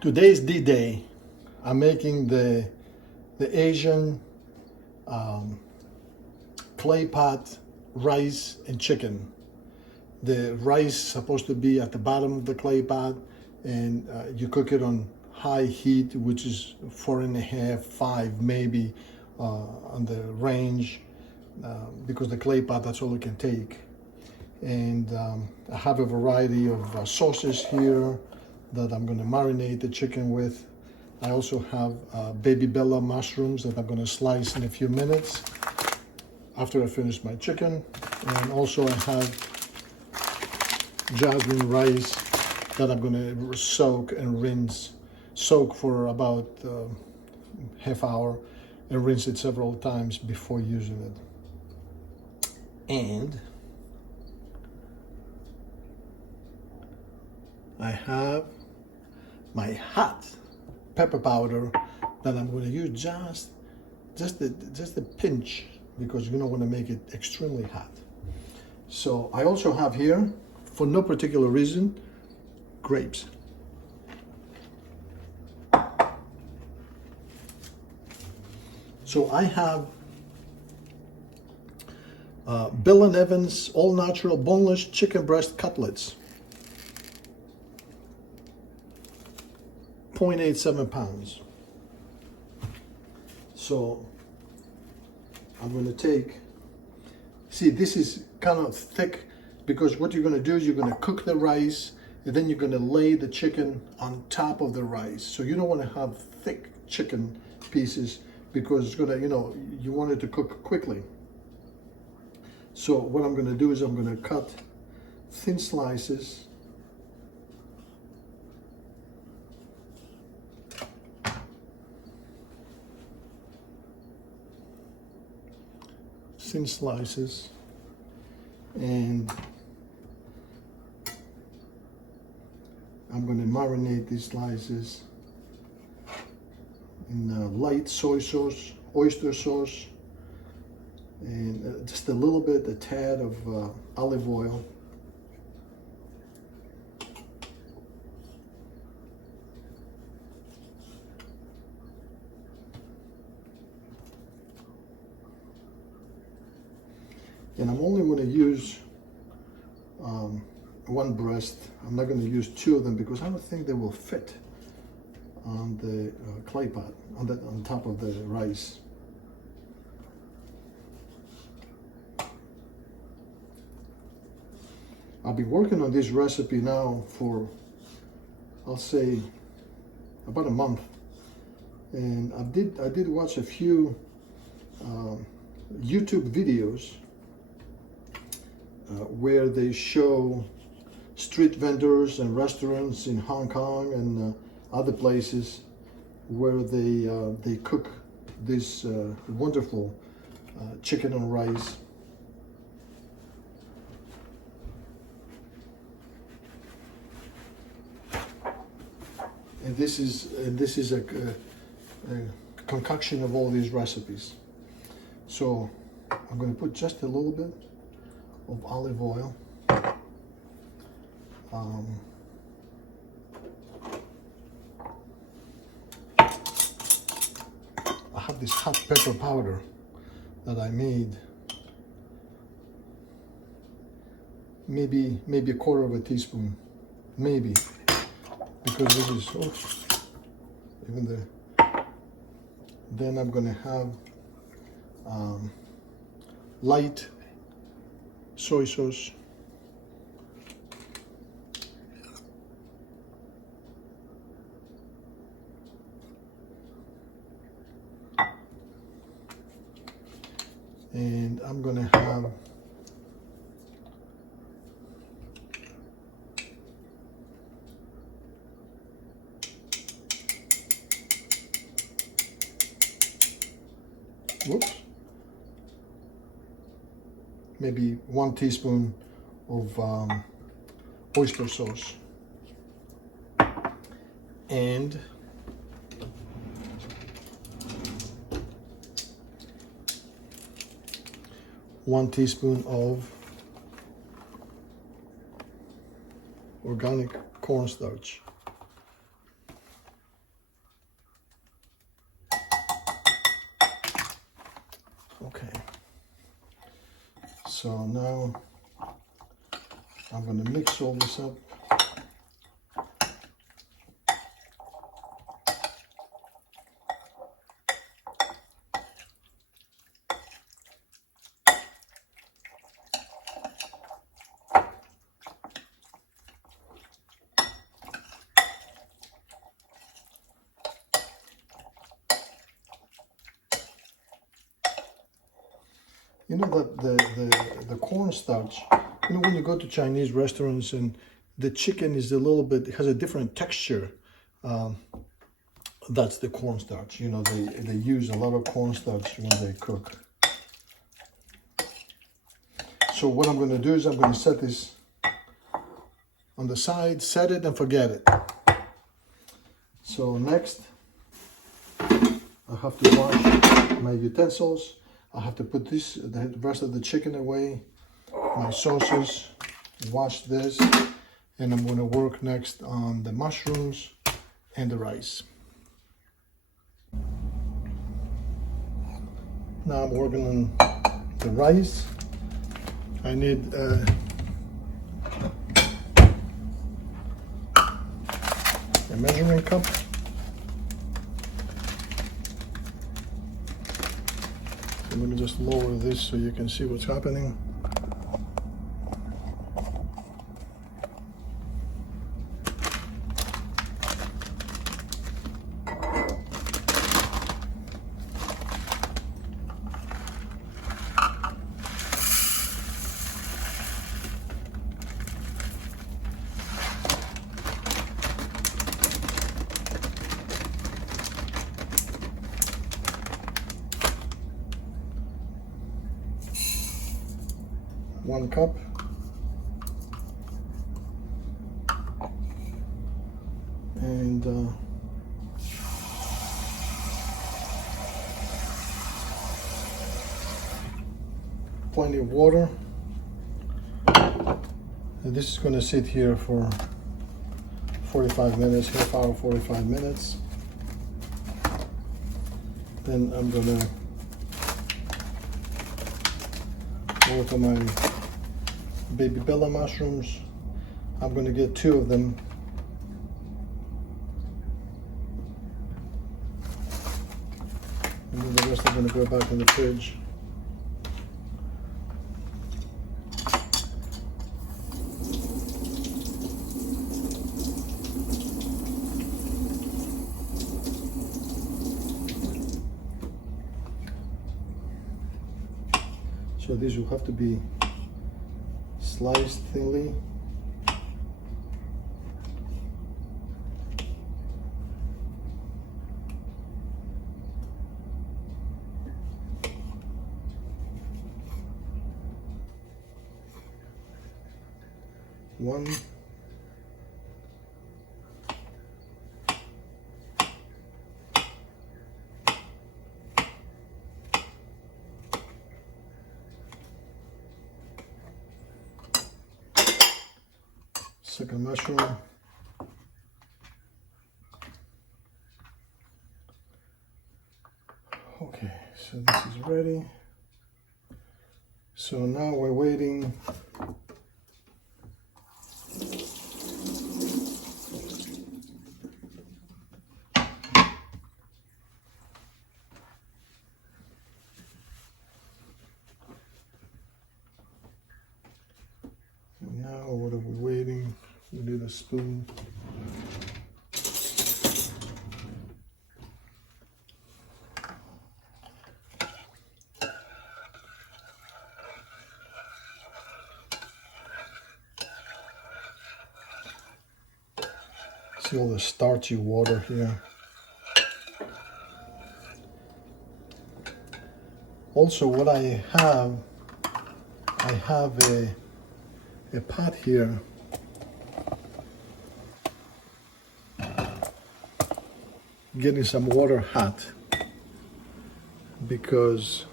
Today's D-Day. I'm making the Asian clay pot rice and chicken. The rice is supposed to be at the bottom of the clay pot, and you cook it on high heat, which is 4.5, 5 maybe on the range, because the clay pot, that's all it can take. And I have a variety of sauces here that I'm going to marinate the chicken with. I also have baby bella mushrooms that I'm going to slice in a few minutes after I finish my chicken. And also I have jasmine rice that I'm going to soak and rinse. Soak for about half hour and rinse it several times before using it. And I have my hot pepper powder that I'm going to use just a pinch, because you don't want to make it extremely hot. So I also have here, for no particular reason, grapes. So I have Bill & Evans all natural boneless chicken breast cutlets. 0.87 pounds. So I'm going to take, see, this is kind of thick, because what you're going to do is you're going to cook the rice and then you're going to lay the chicken on top of the rice. So you don't want to have thick chicken pieces, because it's going to, you want it to cook quickly. So what I'm going to do is I'm going to cut thin slices. Thin slices, and I'm going to marinate these slices in light soy sauce, oyster sauce, and just a little bit, a tad of olive oil. And I'm only going to use one breast. I'm not going to use two of them, because I don't think they will fit on the clay pot, on top of the rice. I've been working on this recipe now for, I'll say, about a month, and I did watch a few YouTube videos where they show street vendors and restaurants in Hong Kong and other places where they cook this wonderful chicken and rice. And this is a concoction of all these recipes. So I'm going to put just a little bit of olive oil. I have this hot pepper powder that I made. Maybe a quarter of a teaspoon, maybe, because this is even the. Then I'm going to have light soy sauce, and I'm going to have maybe 1 teaspoon of oyster sauce, and one teaspoon of organic cornstarch. Okay. So now I'm going to mix all this up. You know that the cornstarch, you know when you go to Chinese restaurants and the chicken is a little bit, it has a different texture. That's the cornstarch. You know, they use a lot of cornstarch when they cook. So what I'm going to do is I'm going to set this on the side, set it and forget it. So next, I have to wash my utensils. I have to put the rest of the chicken away, my sauces, wash this, and I'm going to work next on the mushrooms and the rice. Now I'm working on the rice. I need a measuring cup. I'm going to just lower this so you can see what's happening. One cup. And plenty of water. And this is going to sit here for 45 minutes, half hour, 45 minutes. Then I'm going to work on my baby bella mushrooms. I'm going to get 2 of them. And then the rest are going to go back in the fridge. So these will have to be sliced thinly. One. Second mushroom. Okay, so this is ready. So now we're waiting. Now what are we waiting? We need a spoon. See all the starchy water here. Also, what I have a pot here. Getting some water hot, because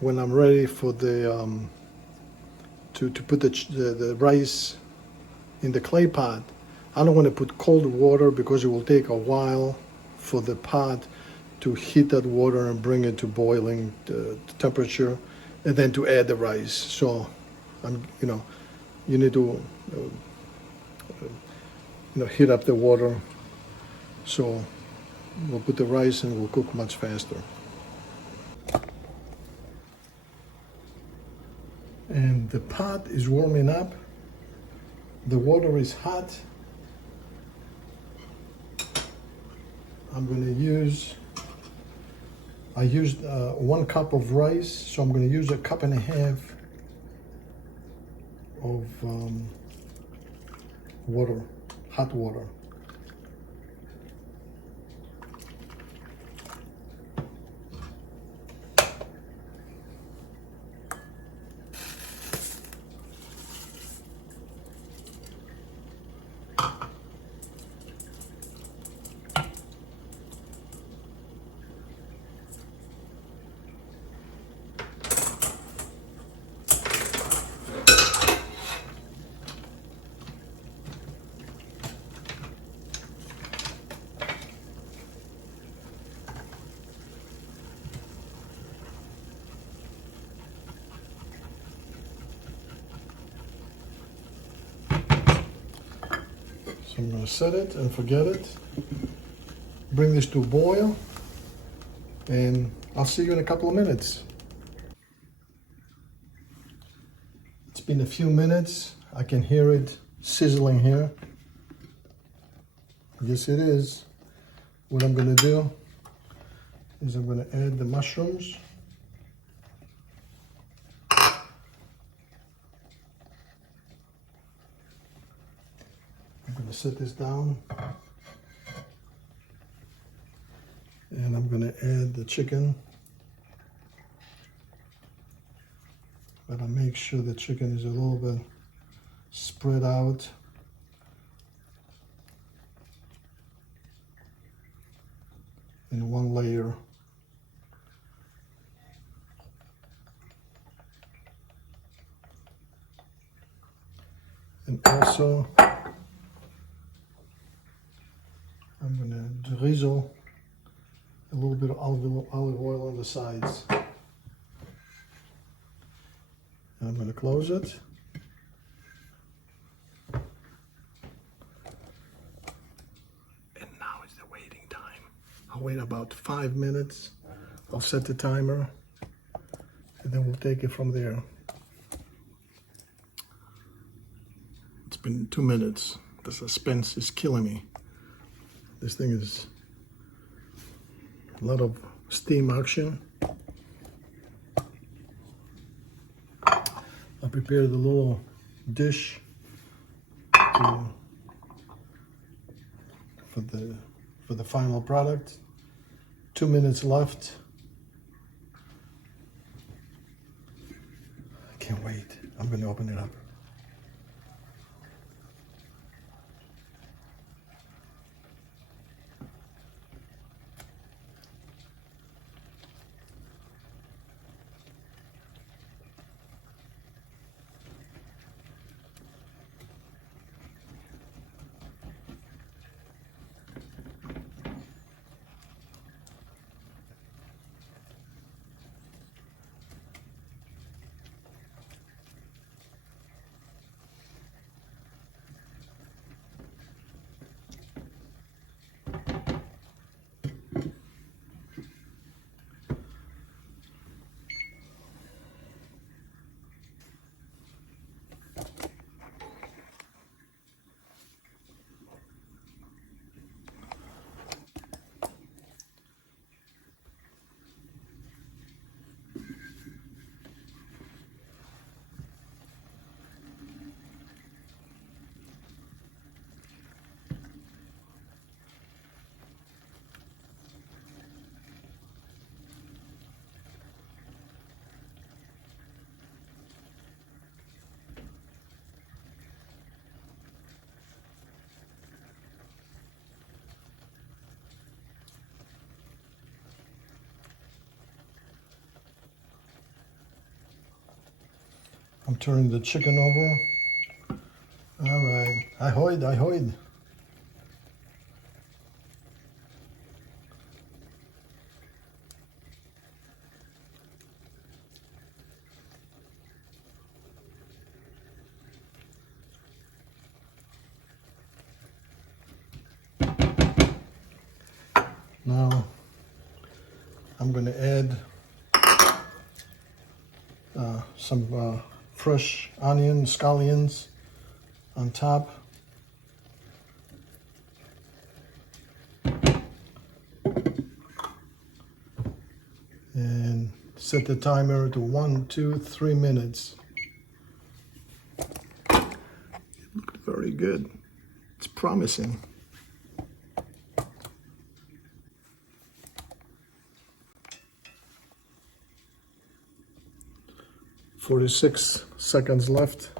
when I'm ready for the to put the rice in the clay pot, I don't want to put cold water because it will take a while for the pot to heat that water and bring it to boiling temperature, and then to add the rice. So, you need to heat up the water. So we'll put the rice and we'll cook much faster. And the pot is warming up. The water is hot. I used 1 cup of rice, so I'm going to use 1.5 cups of water, hot water. I'm going to set it and forget it. Bring this to a boil, and I'll see you in a couple of minutes. It's been a few minutes. I can hear it sizzling here. Yes, it is. What I'm going to do is I'm going to add the mushrooms. I'm going to set this down, and I'm going to add the chicken, but I make sure the chicken is a little bit spread out. In one layer. And also, I'm going to drizzle a little bit of olive oil on the sides. And I'm going to close it. And now is the waiting time. I'll wait about 5 minutes. I'll set the timer, and then we'll take it from there. It's been 2 minutes. The suspense is killing me. This thing is a lot of steam action. I prepared a little dish for the final product. 2 minutes left. I can't wait. I'm going to open it up. I'm turning the chicken over. All right, ahoy. going to add some fresh onion, scallions on top. And set the timer to 1, 2, 3 minutes. It looked very good. It's promising. "46 seconds left."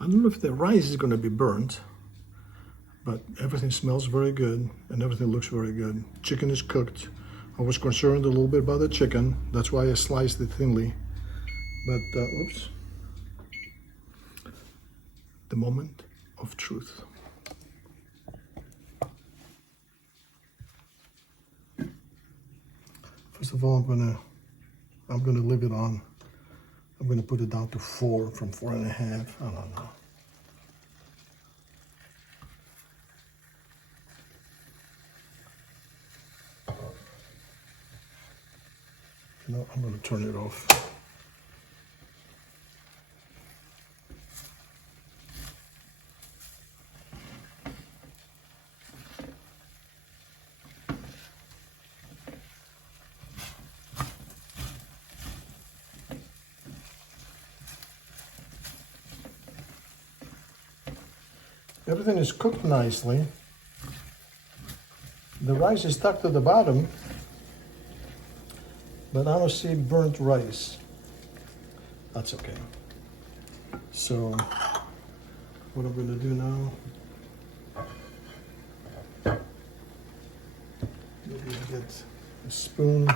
I don't know if the rice is going to be burnt, but everything smells very good and everything looks very good. Chicken is cooked. I was concerned a little bit about the chicken. That's why I sliced it thinly. But, oops. The moment of truth. First of all, I'm gonna leave it on. I'm going to put it down to 4 from 4.5. I don't know. You know, I'm going to turn it off. Everything is cooked nicely. The rice is stuck to the bottom, but I don't see burnt rice. That's okay. So what I'm going to do now, maybe I get a spoon.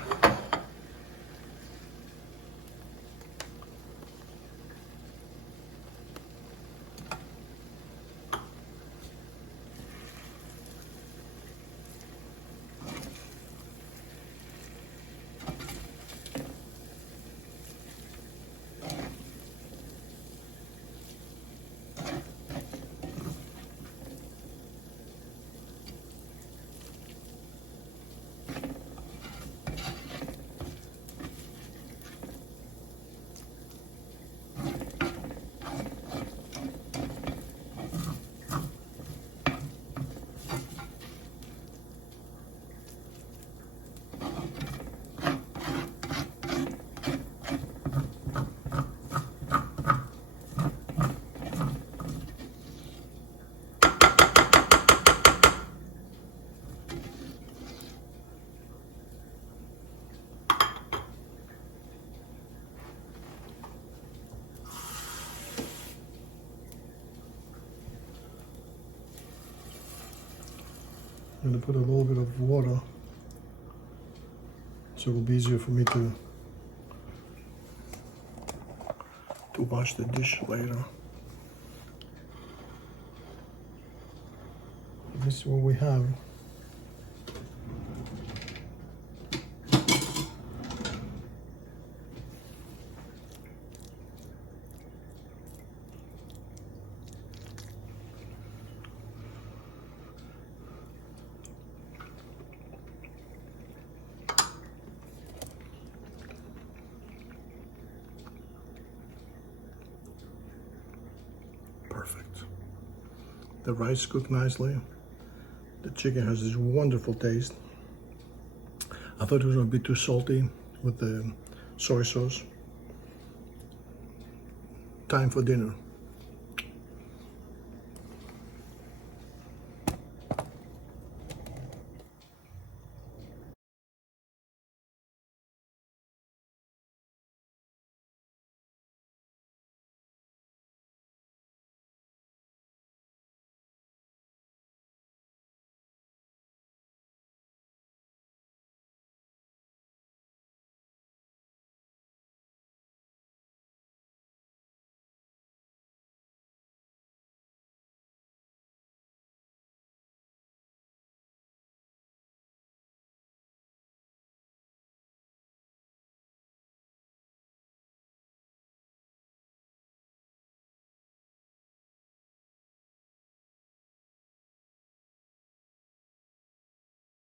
I'm going to put a little bit of water so it'll be easier for me to wash the dish later. This is what we have. Perfect. The rice cooked nicely. The chicken has this wonderful taste. I thought it was going to be too salty with the soy sauce. Time for dinner.